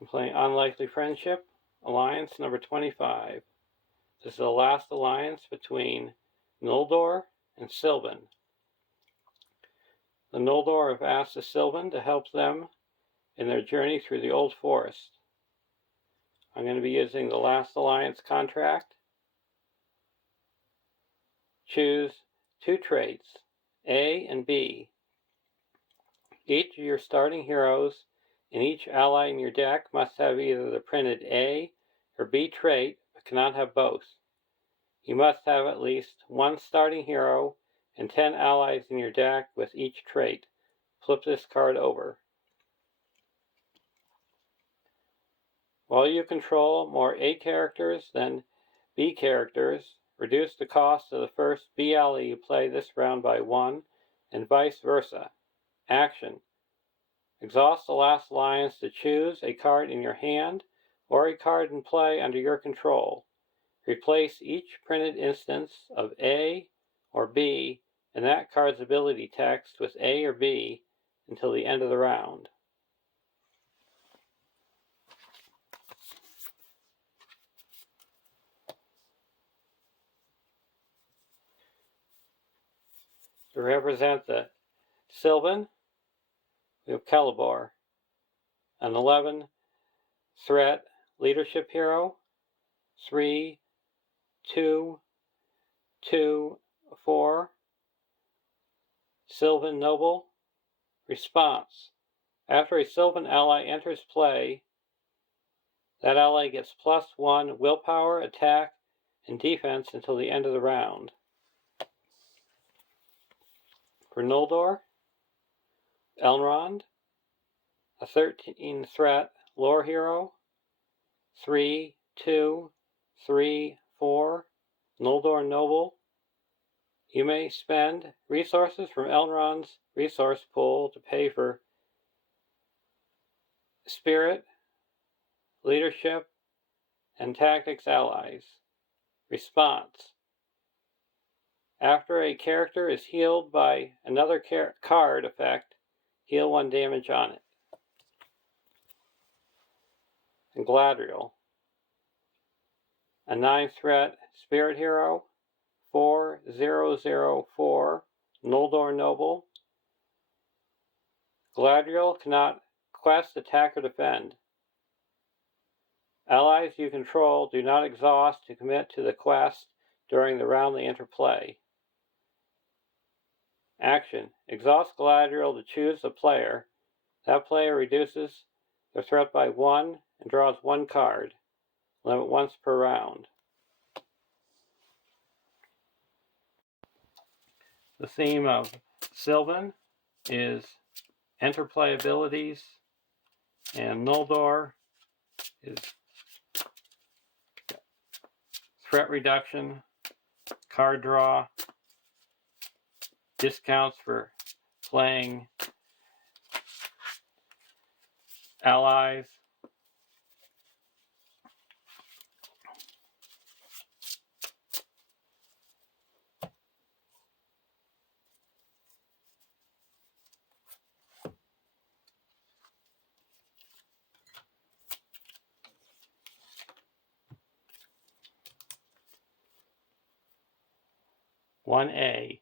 I'm playing Unlikely Friendship, Alliance number 25. This is the last alliance between Noldor and Silvan. The Noldor have asked the Silvan to help them in their journey through the Old Forest. I'm going to be using the last alliance contract. Choose two traits, A and B. Each of your starting heroes and each ally in your deck must have either the printed A or B trait, but cannot have both. You must have at least one starting hero and 10 allies in your deck with each trait. Flip this card over. While you control more A characters than B characters, reduce the cost of the first B ally you play this round by 1, and vice versa. Action. Exhaust the last alliance to choose a card in your hand or a card in play under your control. Replace each printed instance of A or B in that card's ability text with A or B until the end of the round. To represent the Silvan, we have Celeborn, an 11 threat leadership hero, 3, 2, 2, 4. Silvan Noble. Response. After a Silvan ally enters play, that ally gets +1 willpower, attack, and defense until the end of the round. For Noldor, Elrond, a 13 threat lore hero, 3, 2, 3, 4, Noldor Noble. You may spend resources from Elrond's resource pool to pay for spirit, leadership, and tactics allies. Response. After a character is healed by another card effect, heal 1 damage on it. And Galadriel, a 9 threat spirit hero, 4004, Noldor Noble. Galadriel cannot quest, attack, or defend. Allies you control do not exhaust to commit to the quest during the round they enter play. Action. Exhaust Galadriel to choose a player. That player reduces their threat by 1 and draws 1 card. Limit once per round. The theme of Silvan is interplay abilities, and Noldor is threat reduction, card draw, discounts for playing allies. One A.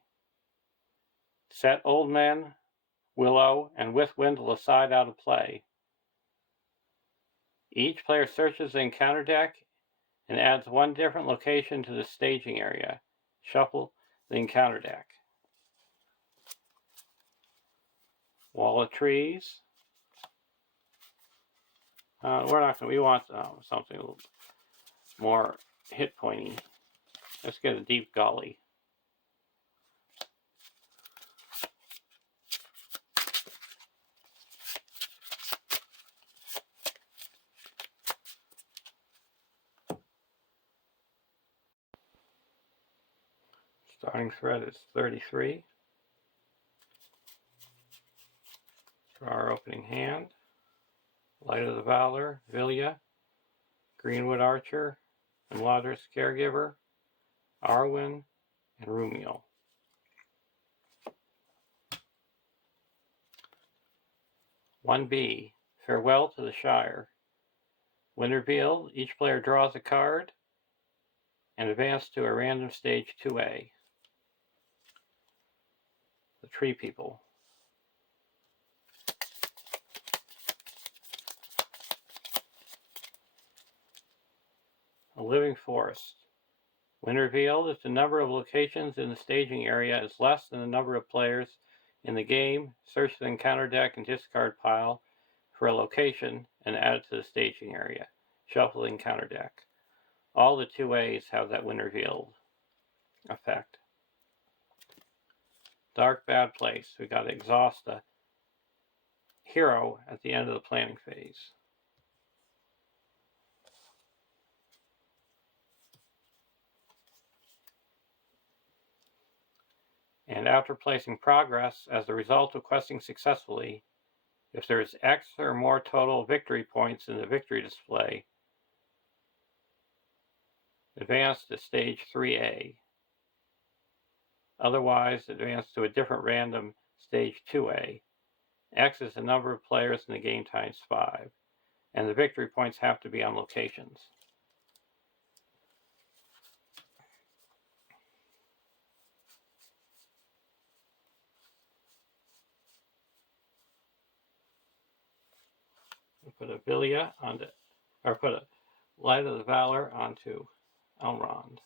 Set Old Man, Willow, and Withwindle aside out of play. Each player searches the encounter deck and adds 1 different location to the staging area. Shuffle the encounter deck. Wall of Trees. We want something a little more hit pointy. Let's get a Deep Gully. Starting threat is 33. For our opening hand, Light of the Valor, Vilya, Greenwood Archer, and Lodr's Caregiver, Arwen, and Rumiel. One B. Farewell to the Shire. When revealed, each player draws a card and advances to a random stage 2A. The Tree People. A Living Forest. When revealed, if the number of locations in the staging area is less than the number of players in the game, search the encounter deck and discard pile for a location and add it to the staging area. Shuffle the encounter deck. All the 2As have that when revealed effect. Dark Bad Place. We got to exhaust the hero at the end of the planning phase. And after placing progress as the result of questing successfully, if there is X or more total victory points in the victory display, advance to stage 3A. Otherwise, advance to a different random stage 2A. X is the number of players in the game times 5, and the victory points have to be on locations. We put a Villia onto, or put a Light of the Valor onto Elrond.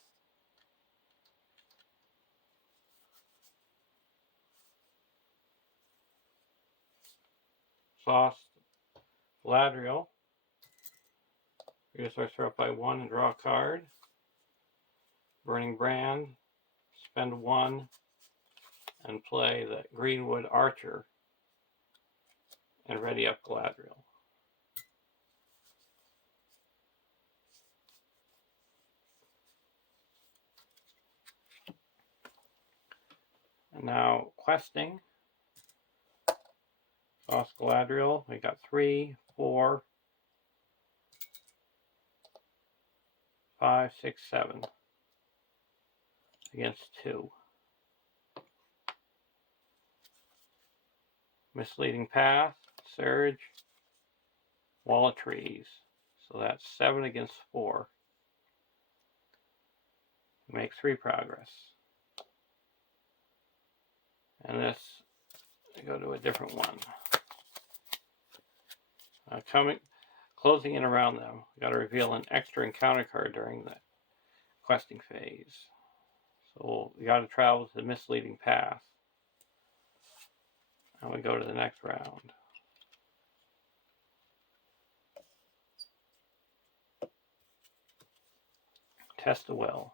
Exhaust Galadriel. Reduce our threat by 1 and draw a card. Burning Brand. Spend 1 and play the Greenwood Archer and ready up Galadriel. And now questing. Lost Galadriel. We got 3, 4, 5, 6, 7 against 2. Misleading Path, Surge, Wall of Trees. So that's 7 against 4. Make 3 progress. And this, I go to a different one. Closing in around them, we got to reveal an extra encounter card during the questing phase. So we got to travel to the Misleading Path. And we go to the next round. Test the Will.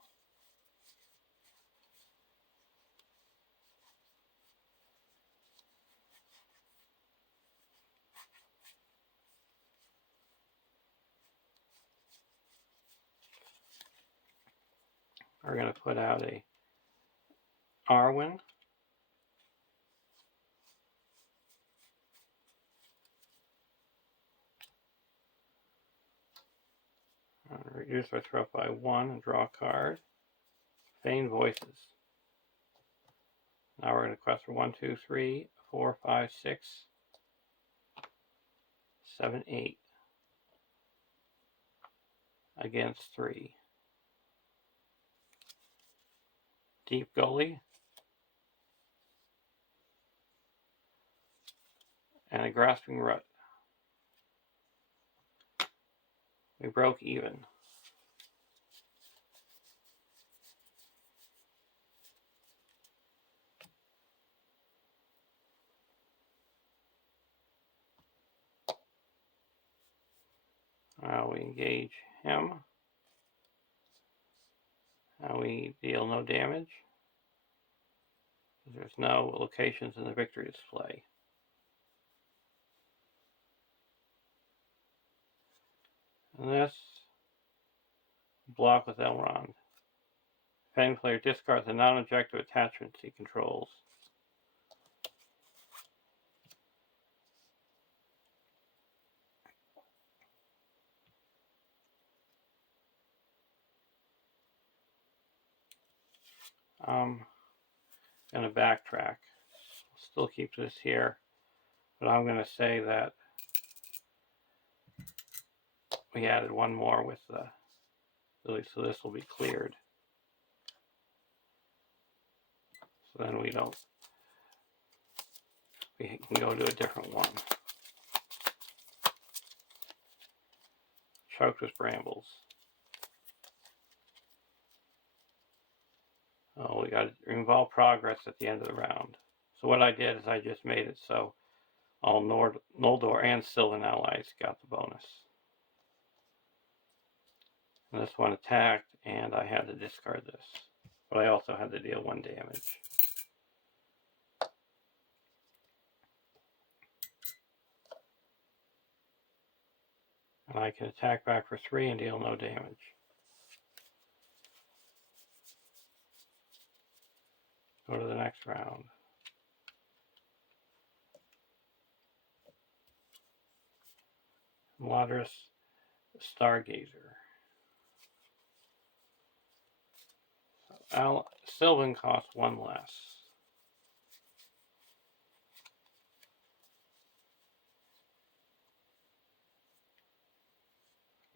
We're going to put out a Arwen. Reduce our threat by 1 and draw a card. Feign Voices. Now we're going to quest for 1, 2, 3, 4, 5, 6, 7, 8 against 3. Deep Gully and a Grasping Rut. We broke even. Now we engage him. Now we deal no damage. There's no locations in the victory display. And this, block with Elrond. Defending player discards a non-objective attachment he controls. I'm going to backtrack. Still keep this here, but I'm going to say that we added one more with the lily, so this will be cleared. So then we can go to a different one. Choked with brambles. Oh, we got to remove progress at the end of the round. So what I did is I just made it so all Noldor and Silvan allies got the bonus. And this one attacked, and I had to discard this. But I also had to deal 1 damage. And I can attack back for 3 and deal no damage. Go to the next round. Ladris Stargazer. Silvan costs 1 less.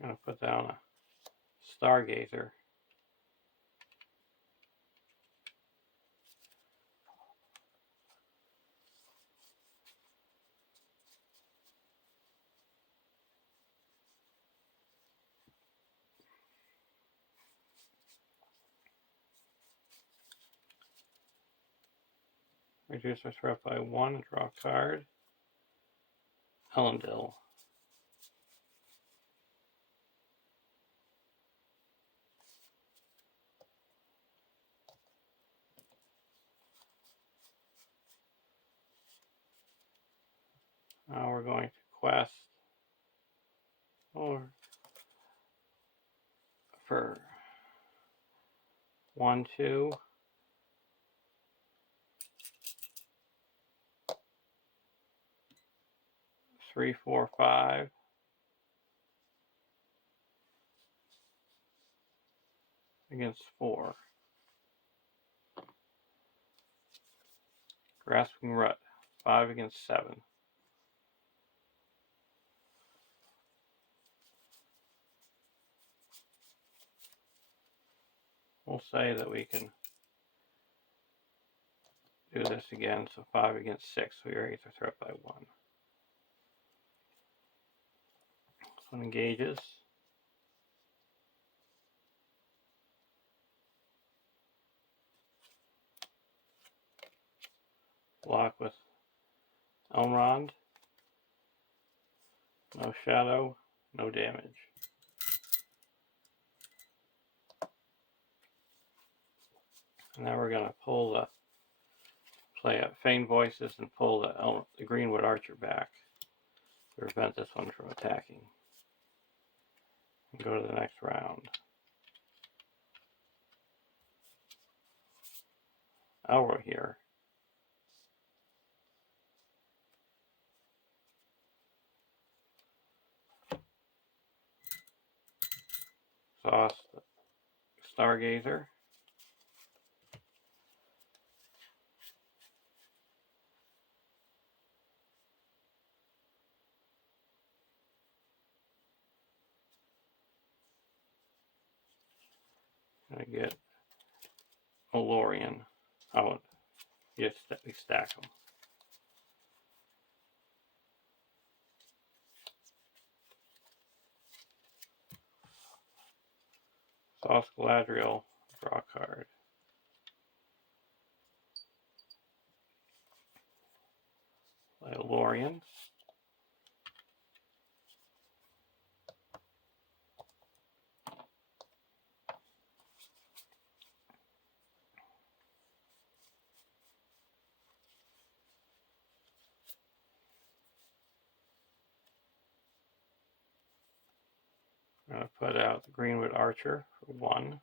I'm going to put down a Stargazer. Reduce our threat by 1 and draw a card. Elendil. Now we're going to quest for 1, 2. 3, 4, 5. Against 4. Grasping Rut. 5 against 7. We'll say that we can do this again, so 5 against 6, so we raise our threat by 1. This one engages. Block with Elrond. No shadow, no damage. And now we're going to play Feign Voices and pull the Greenwood Archer back to prevent this one from attacking. And go to the next round. Elro here. Sauce Stargazer. Gonna get Olorian. Oh, yes, we stack them. Sauce Galadriel, draw a card. Play Olorian. I'm going to put out the Greenwood Archer for 1.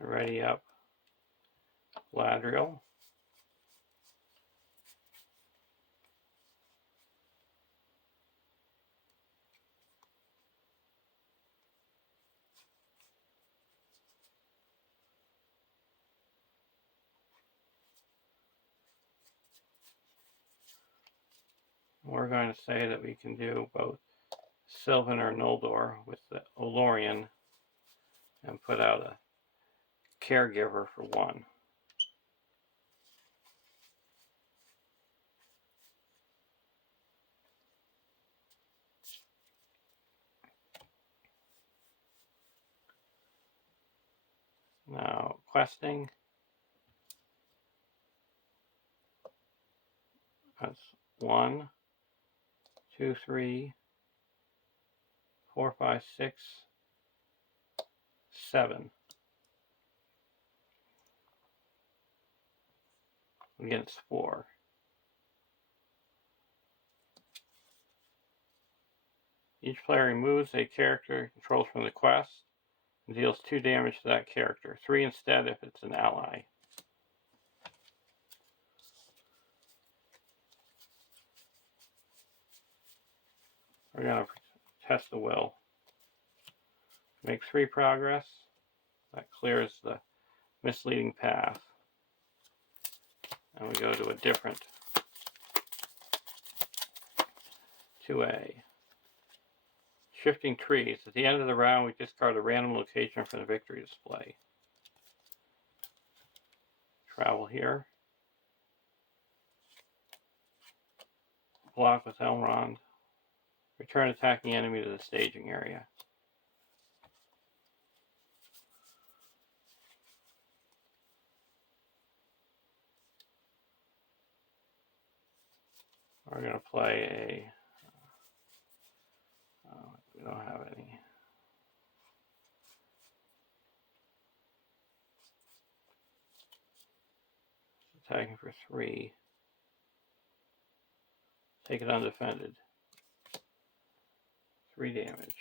Ready up Galadriel. We're going to say that we can do both Silvan or Noldor with the Olorian and put out a caregiver for one. Now, questing. That's 1, 2, 3, 4, 5, 6, 7. Against 4. Each player removes a character controls from the quest and deals 2 damage to that character. 3 instead if it's an ally. We're going to test the will. Make 3 progress. That clears the misleading path. And we go to a different 2A. Shifting trees. At the end of the round, we discard a random location from the victory display. Travel here. Block with Elrond. Return attacking enemy to the staging area. We're going to play a... we don't have any. Attacking for 3. Take it undefended. 3 damage.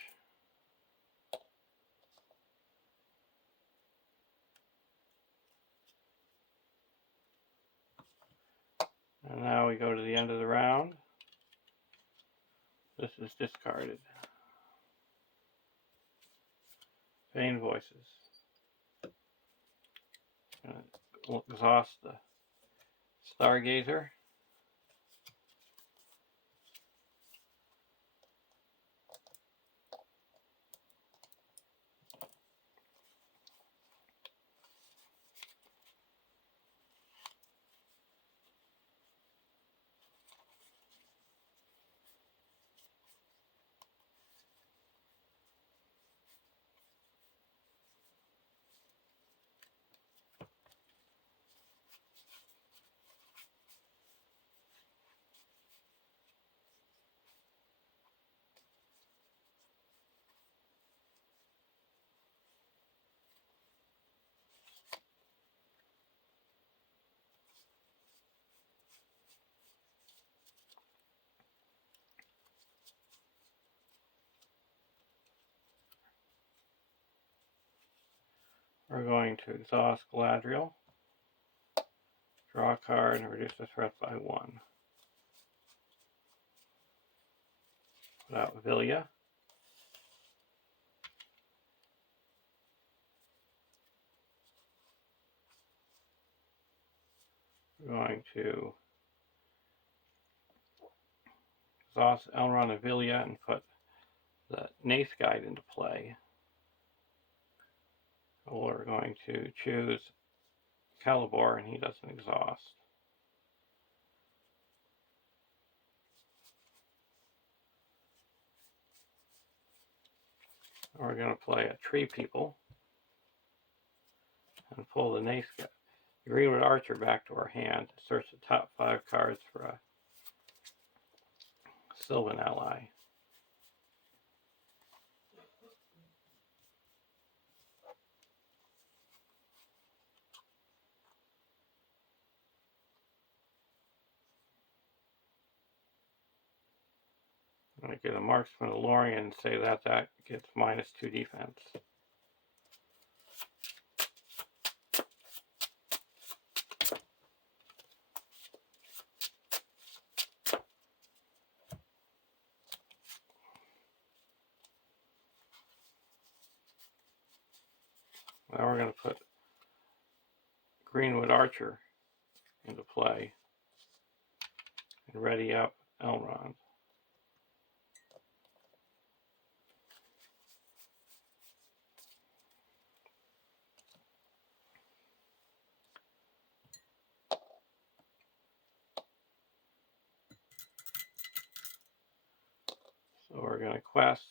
And now we go to the end of the round. This is discarded. Vain Voices. Exhaust the Stargazer. We're going to exhaust Galadriel, draw a card, and reduce the threat by 1. Put out Vilya. We're going to exhaust Elrond and Vilya and put the Nath Guide into play. We're going to choose Celeborn, and he doesn't exhaust. We're going to play a Tree People and pull the Nath Guide. The Greenwood Archer back to our hand to search the top 5 cards for a Silvan ally. I'm going to get a Marksman Olorian and say that gets -2 defense. Now we're going to put Greenwood Archer into play and ready up Elrond. So we're going to quest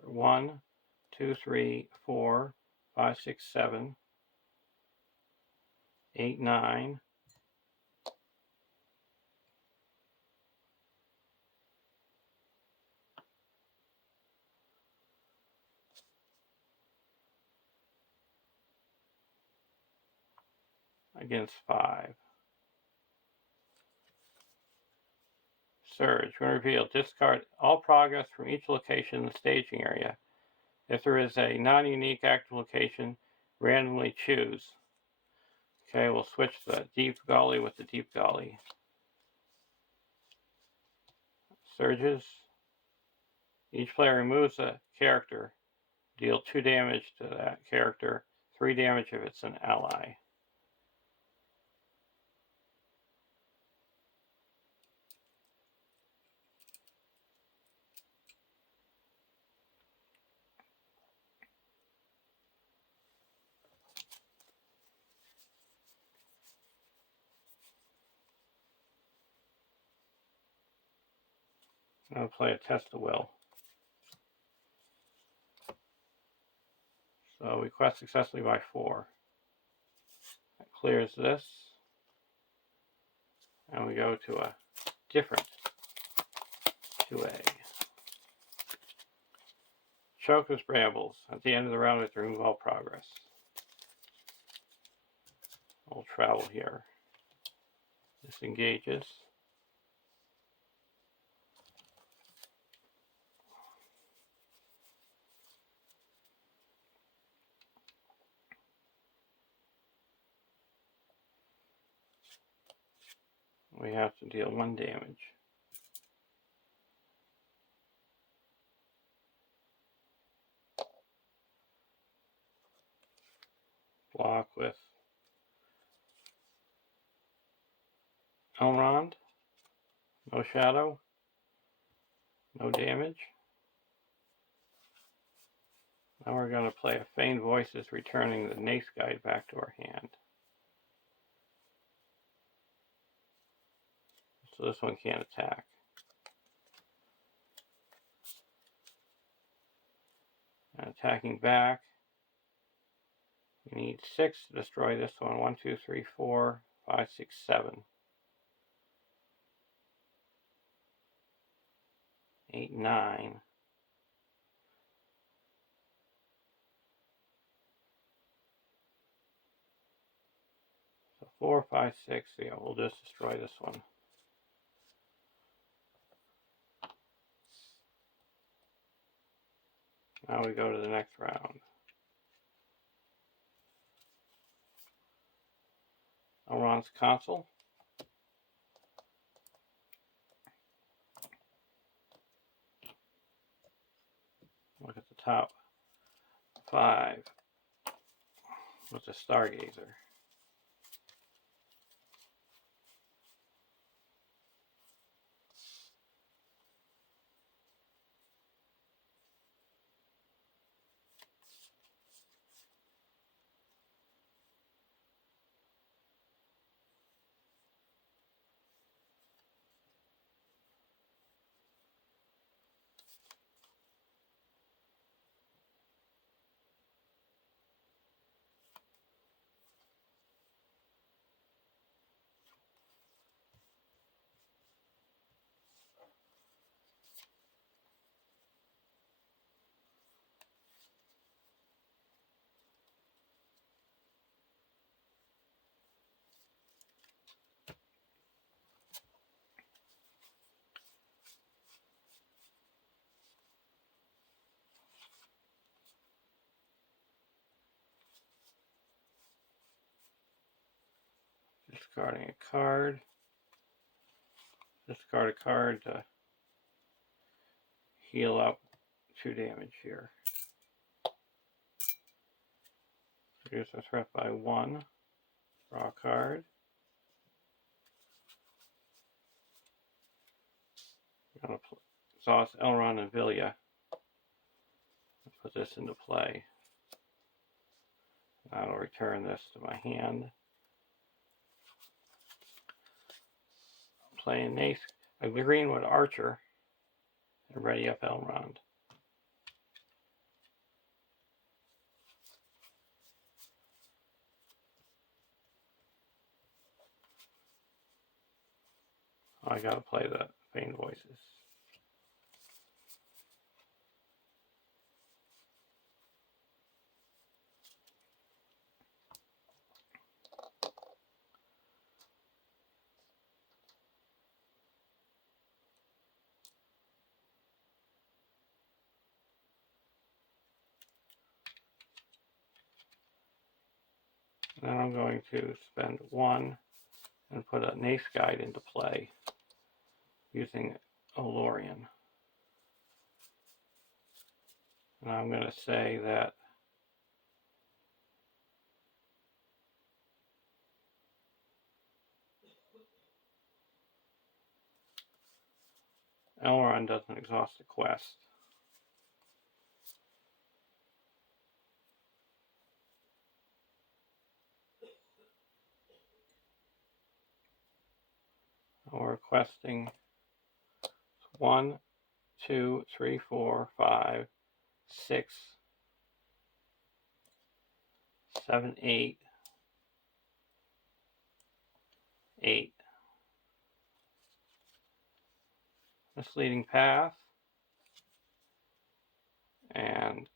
for 1, 2, 3, 4, 5, 6, 7, 8, 9. Against 5. Surge. When revealed, discard all progress from each location in the staging area. If there is a non-unique active location, randomly choose. Okay, we'll switch the deep gully with the deep gully. Surges. Each player removes a character. Deal 2 damage to that character, 3 damage if it's an ally. I'm going to play a test of will. So we quest successfully by 4. That clears this. And we go to a different 2A. Choker's Brambles. At the end of the round, we have to remove all progress. We'll travel here. This engages. We have to deal 1 damage. Block with Elrond. No shadow. No damage. Now we're going to play a Feigned Voices, returning the Nace Guide back to our hand. So this one can't attack. And attacking back, we need 6 to destroy this one. 1, 2, 3, 4, 5, 6, 7. 8, 9. So 4, 5, 6. Yeah, we'll just destroy this one. Now we go to the next round. Elrond's Console. Look at the top 5 with the Stargazer. Discarding a card. Discard a card to heal up 2 damage here. Reduce the threat by 1. Draw a card. I'm going to exhaust Elrond and Vilya. Put this into play. I'll return this to my hand. I'm playing a Greenwood Archer and ready up Elrond. I gotta play the Feigned Voices. Then I'm going to spend 1 and put a Nace Guide into play using Olorian. And I'm going to say that Elrond doesn't exhaust the quest. We're requesting 1, 2, 3, 4, 5, 6, 7, 8, 8. Misleading Path and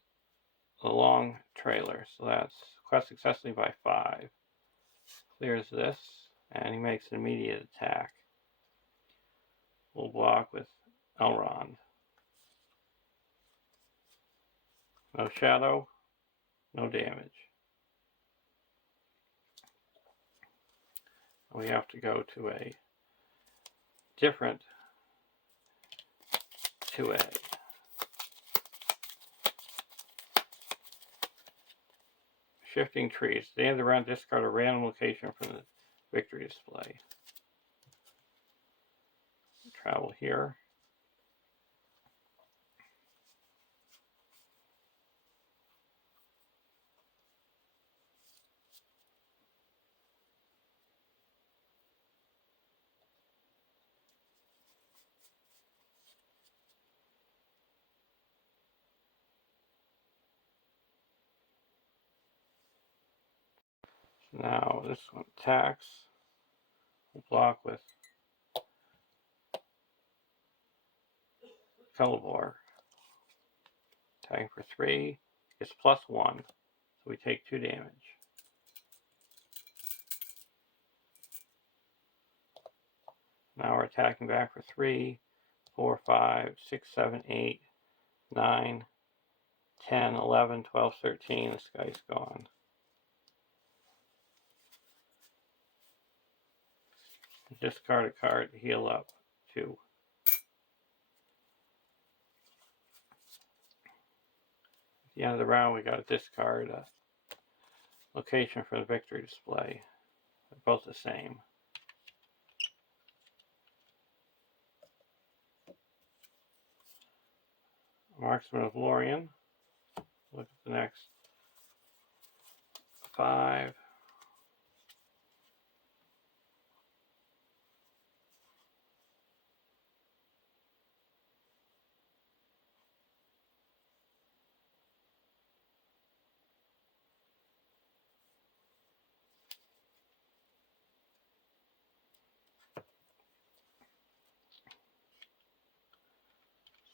the long trailer. So that's quest successfully by 5. Clears this, and he makes an immediate attack. We'll block with Elrond. No shadow, no damage. We have to go to a different 2A. Shifting Trees. At the end of the round, discard a random location from the victory display. Travel here. Now this one attacks. We'll block with Celeborn. Attacking for 3. It's +1. So we take 2 damage. Now we're attacking back for 3, 4, 5, 6, 7, 8, 9, 10, 11, 12, 13. This guy's gone. Discard a card to heal up 2. At the end of the round, we got to discard a location from the victory display. They're both the same. Marksman of Lorien. Look at the next 5.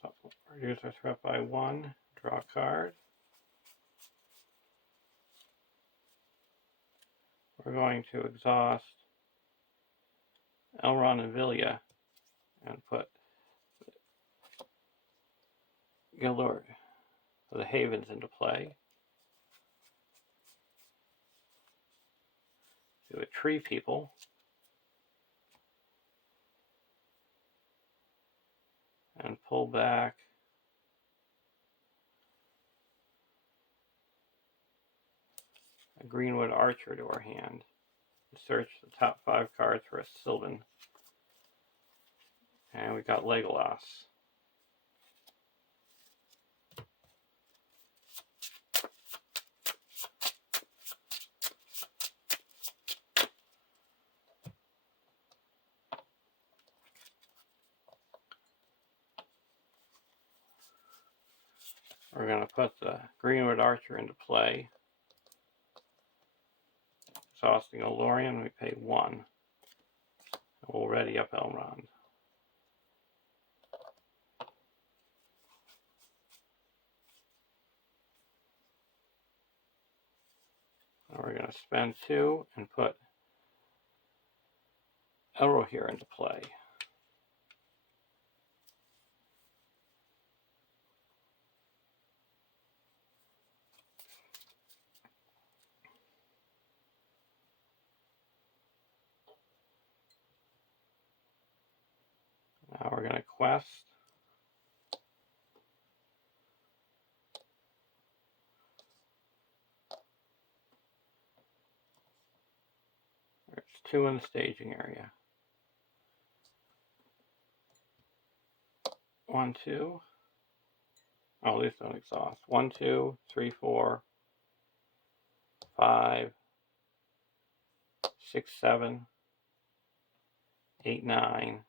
So reduce our threat by 1. Draw a card. We're going to exhaust Elrond and Vilya and put Gildor of the Havens into play. Do a Tree People. And pull back a Greenwood Archer to our hand. Search the top 5 cards for a Silvan And we got Legolas. We're going to put the Greenwood Archer into play. Exhausting Olorian, we pay 1. We'll ready up Elrond. And we're going to spend 2 and put Elrohir into play. Now we're going to quest. There's 2 in the staging area. 1, 2. Oh, these don't exhaust. 1, 2, 3, 4, 5, 6, 7, 8, 9,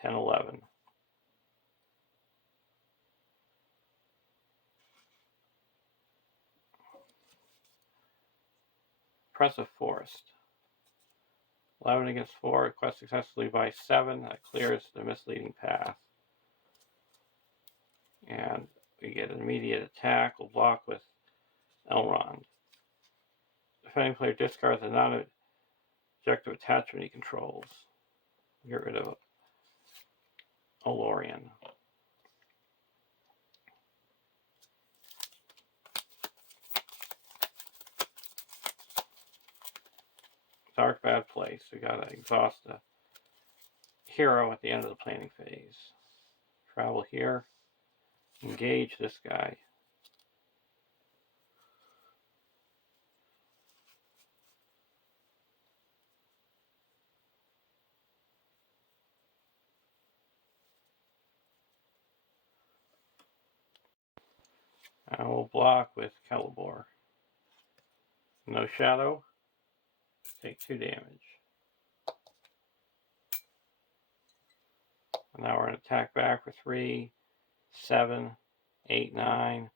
10, 11. Oppressive Forest. 11 against 4, request successfully by 7. That clears the misleading path. And we get an immediate attack. We'll block with Elrond. Defending player discards a non-objective attachment he controls. Get rid of Olorian. Dark bad place. We gotta exhaust a hero at the end of the planning phase. Travel here. Engage this guy. I will block with Celeborn. No shadow. Take 2 damage. And now we're going to attack back for 3, 7, 8, 9,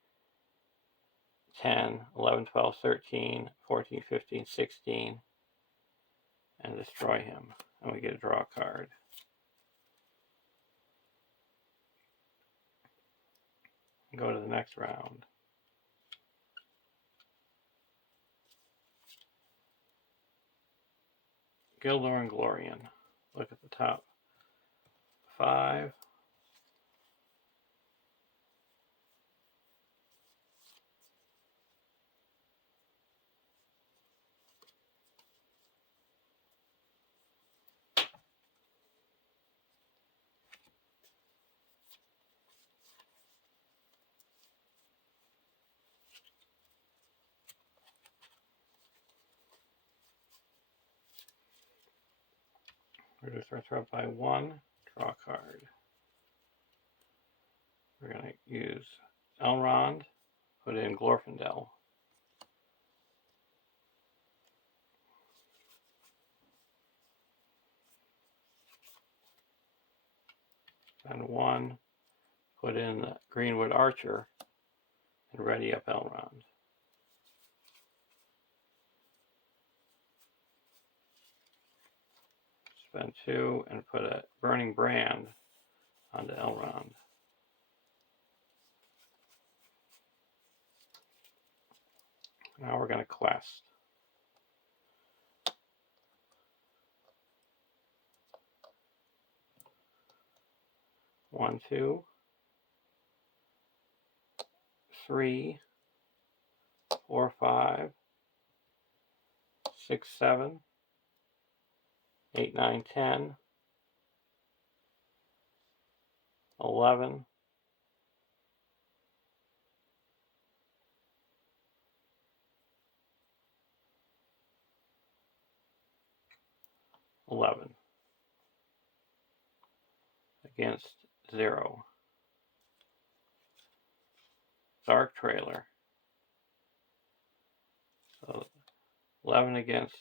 10, 11, 12, 13, 14, 15, 16. And destroy him. And we get a draw card. Go to the next round. Gildor and Glorian. Look at the top 5. Reduce our threat by 1. Draw a card. We're going to use Elrond. Put in Glorfindel. And 1. Put in the Greenwood Archer. And ready up Elrond. Spend 2 and put a Burning Brand onto Elrond. Now we're going to quest. One, 2, 3, 4, 5, 6, 7, 8, 9, 10, 11, 11. against 0. Dark trailer. So 11 against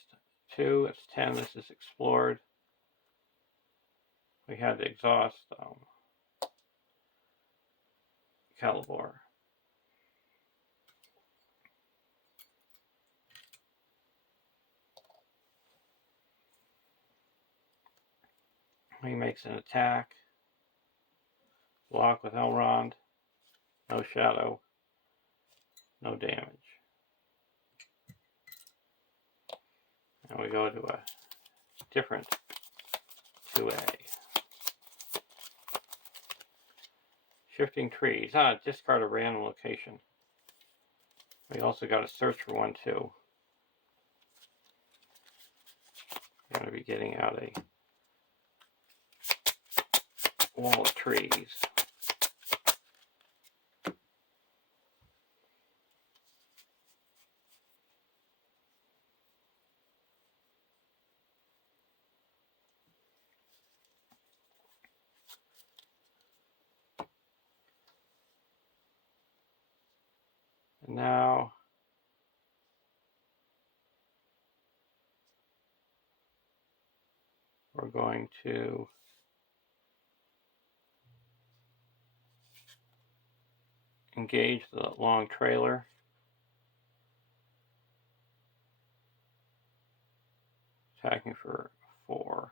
2, it's 10. This is explored. We had to exhaust Caliber. He makes an attack. Block with Elrond. No shadow. No damage. And we go to a different 2A. Shifting trees. Discard a random location. We also got to search for one too. We're going to be getting out a wall of trees. And now we're going to engage the long trailer. Attacking for 4.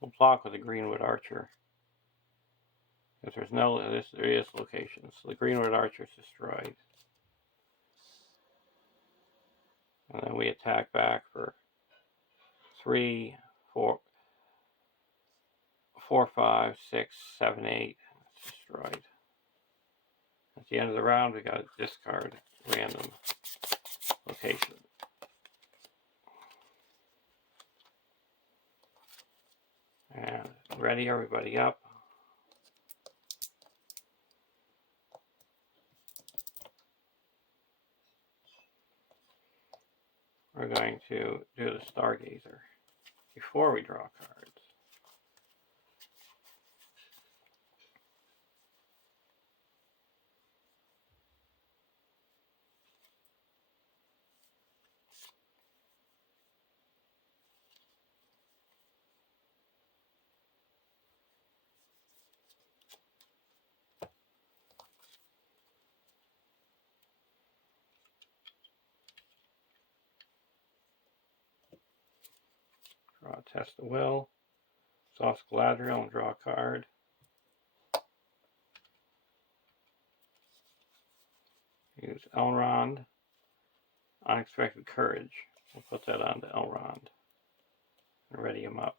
We'll block with the Greenwood Archer. If there's no, there is locations. So the Greenwood Archer is destroyed. And then we attack back for 3, 4, 5, 6, 7, 8. It's destroyed. At the end of the round, we got to discard random location. And ready, everybody up. We're going to do the Stargazer before we draw cards. Draw a Test of Will. Exhaust Galadriel and draw a card. Use Elrond. Unexpected Courage. We'll put that on to Elrond. And ready him up.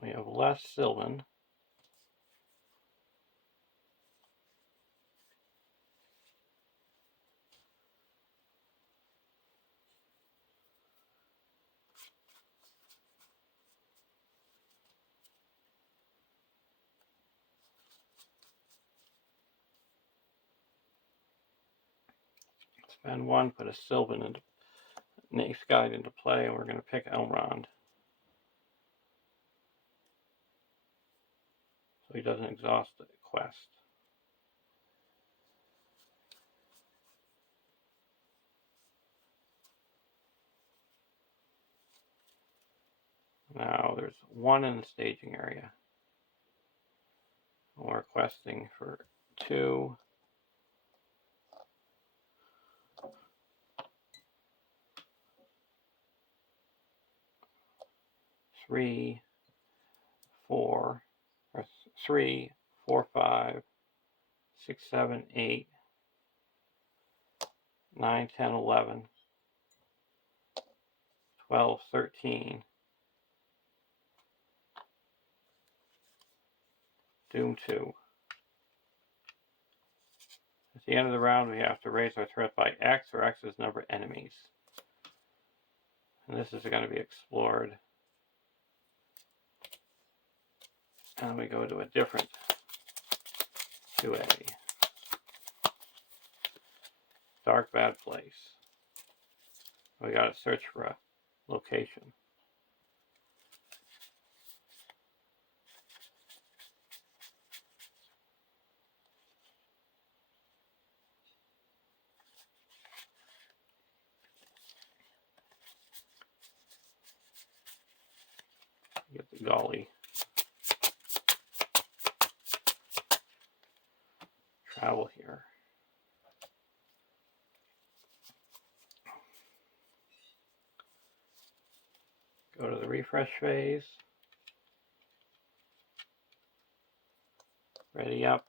We have less Silvan. Spend 1, put a Silvan into Nate's Guide into play, and we're going to pick Elrond. So he doesn't exhaust the quest. Now there's 1 in the staging area. We're questing for 2. 3, 4, or 3, 4, 5, 6, 7, 8, 9, 10, 11, 12, 13. Doom 2. At the end of the round, we have to raise our threat by X, or X's number of enemies. And this is going to be explored. And we go to a different 2A. Dark bad place. We gotta search for a location. Get the gully. Travel here. Go to the refresh phase. Ready up.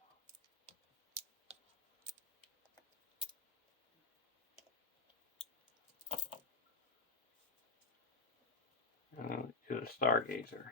And do the stargazer.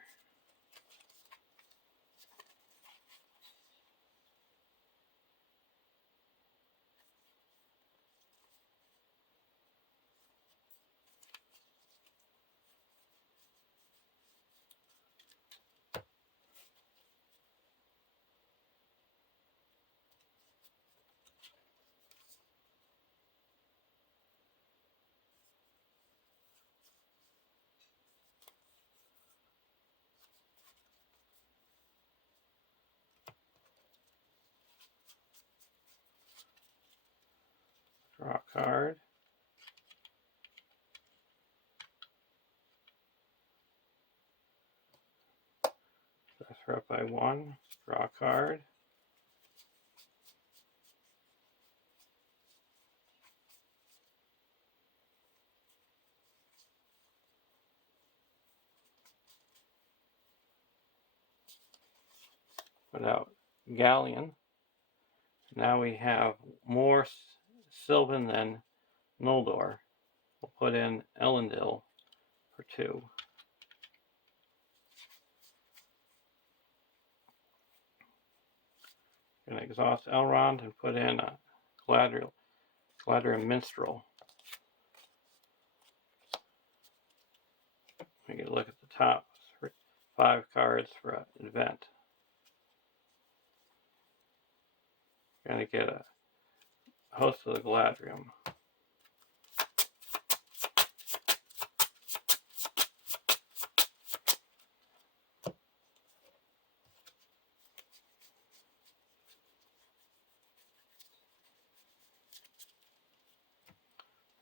Draw a card. Threat by 1. Draw a card. Put out Galleon. Now we have more Silvan and Noldor. We'll put in Elendil for 2. Gonna exhaust Elrond and put in a Galadriel Minstrel. We get a look at the top. 5 cards for an event. Gonna get a Host of the Galadriel.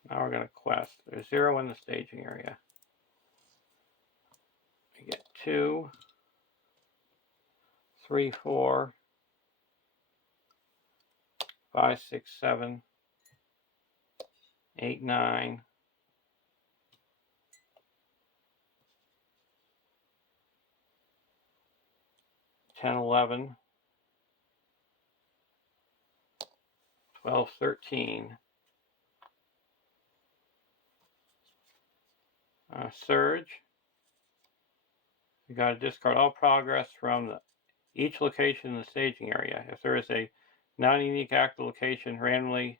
Now we're gonna quest. There's 0 in the staging area. We get 2, 3, 4, 5, 6, 7, 8, 9, 10, 11, 12, 13. Surge. You got to discard all progress from each location in the staging area. If there is a non-unique active location, randomly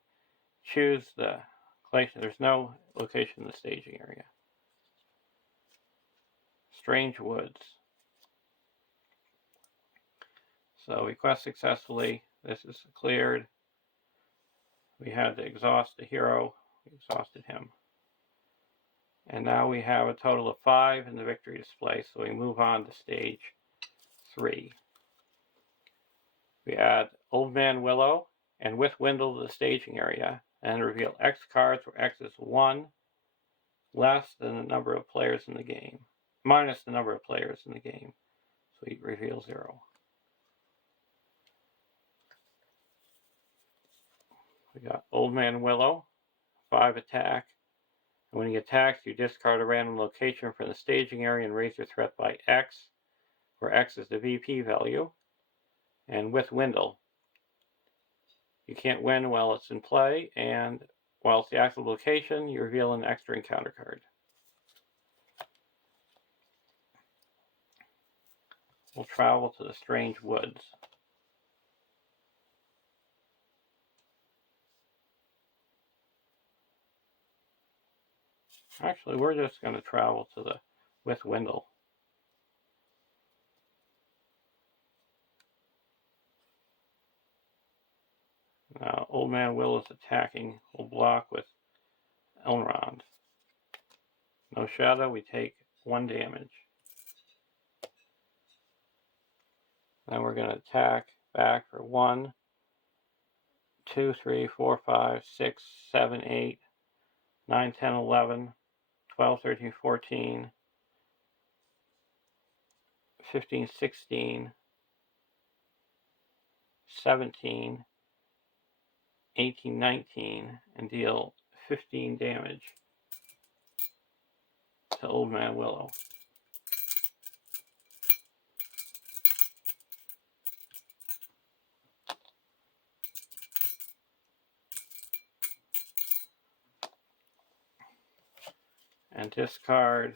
choose the location. There's no location in the staging area. Strange Woods. So we quest successfully. This is cleared. We had to exhaust the hero. We exhausted him. And now we have a total of 5 in the victory display, so we move on to stage 3. We add Old Man Willow and with Windle to the staging area and reveal X cards where X is 1 less than the number of players in the game, minus the number of players in the game. So we reveal 0. We got Old Man Willow, 5 attack. And when he attacks, you discard a random location from the staging area and raise your threat by X, where X is the VP value. And with Windle, you can't win while it's in play, and while it's the active location, you reveal an extra encounter card. We'll travel to the Strange Woods. Actually, we're just going to travel to the with Windle. Old Man Will is attacking. We'll block with Elrond. No shadow, we take 1 damage. Then we're going to attack back for 1, 2, 3, 4, 5, 6, 7, 8, 9, 10, 11, 12, 13, 14, 15, 16, 17, 18, 19, and deal 15 damage to Old Man Willow. And discard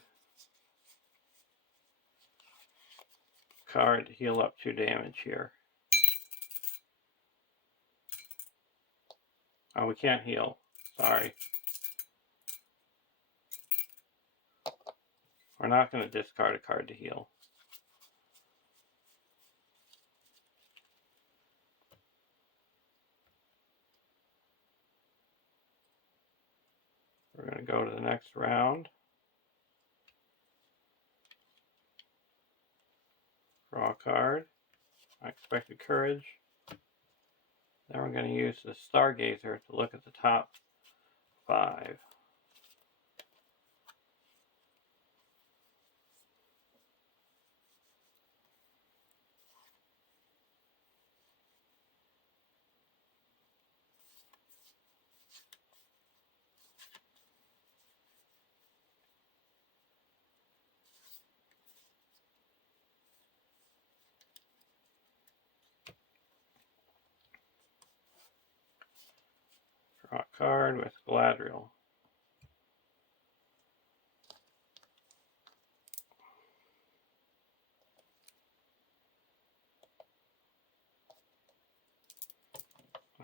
card to heal up 2 damage here. Oh, we can't heal. Sorry. We're not going to discard a card to heal. We're going to go to the next round. Draw a card. Unexpected Courage. Then we're going to use the Stargazer to look at the top 5. Draw a card with Galadriel.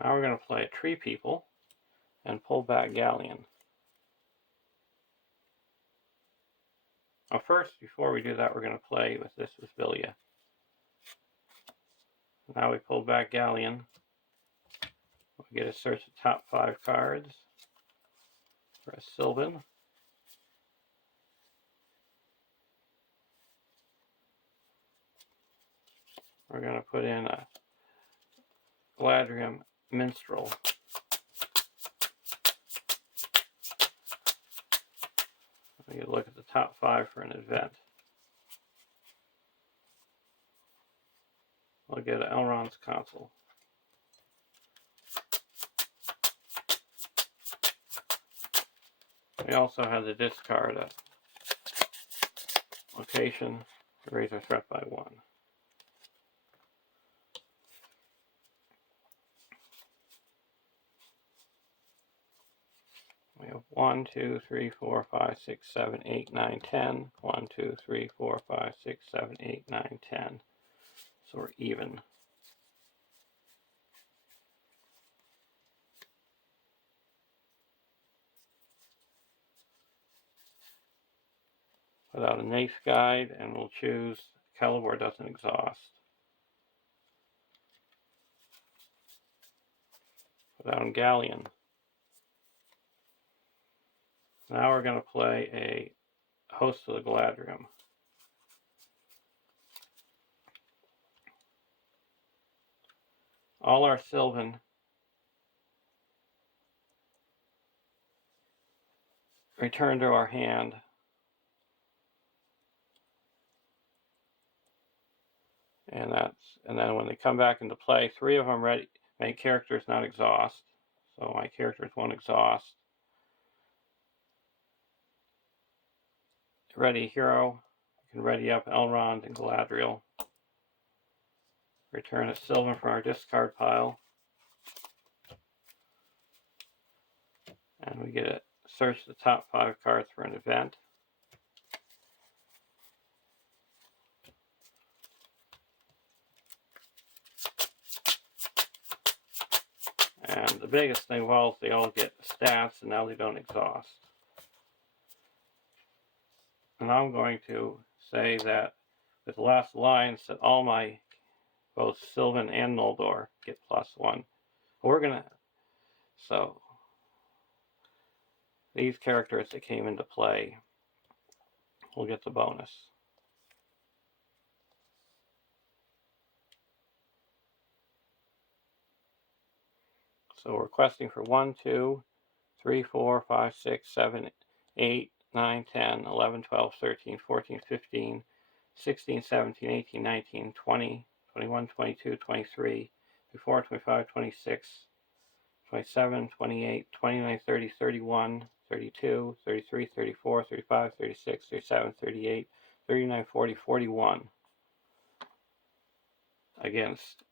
Now we're going to play Tree People and pull back Galleon. Now first, before we do that, we're going to play with this Visibilia. Now we pull back Galleon. We get to search the top 5 cards. Press Silvan. We're going to put in a Galadriel Minstrel. We look at the top 5 for an event. We'll get Elrond's Council. We also have the discard a location to raise our threat by 1. We have 1, 2, 3, 4, 5, 6, 7, 8, 9, 10. 1, 2, 3, 4, 5, 6, 7, 8, 9, 10. So we're even. Without a Nath Guide, and we'll choose Celeborn doesn't exhaust. Without a Galleon. Now we're going to play a Host of the Galadriel. All our Silvan return to our hand. And then when they come back into play, 3 of them make characters not exhaust. So my characters won't exhaust. Ready hero. You can ready up Elrond and Galadriel. Return a Silvan from our discard pile. And we get to search the top 5 cards for an event. And the biggest thing of all is they all get stats, and now they don't exhaust. And I'm going to say that with the last alliance that all my, both Silvan and Noldor, get +1. We're going to So these characters that came into play will get the bonus. So we're questing for 1, 2, 3, 4, 5, 6, 7, 8, 9, 10, 11, 12, 13, 14, 15, 16, 17, 18, 19, 20, 21, 22, 23, 24, 25, 26, 27, 28, 29, 30, 31, 32, 33, 34, 35, 36, 37, 38, 39, 40, 41 against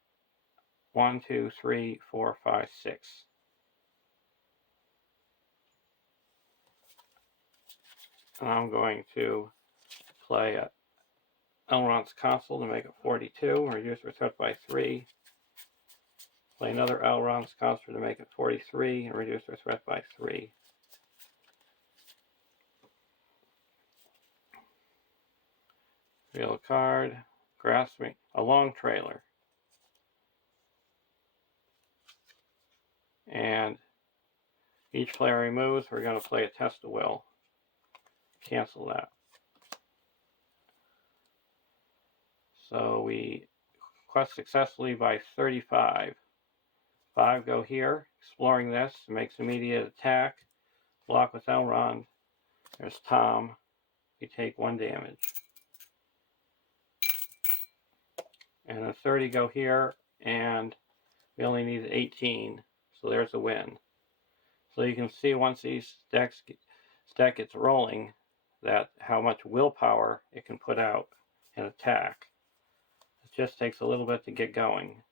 1, 2, 3, 4, 5, 6. And I'm going to play Elrond's Consul to make it 42, reduce the threat by 3. Play another Elrond's Consul to make it 43, and reduce their threat by 3. Reveal a card, Grasping, a long trailer. And each player removes, we're going to play a Test of Will. Cancel that. So we quest successfully by 35. 5 go here, exploring this, makes immediate attack. Block with Elrond. There's Tom. You take 1 damage. And a 30 go here, and we only need 18, so there's a win. So you can see once these deck gets rolling, that how much willpower it can put out and attack. It just takes a little bit to get going.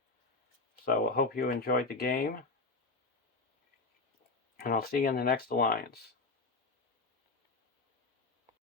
So I hope you enjoyed the game, and I'll see you in the next Alliance.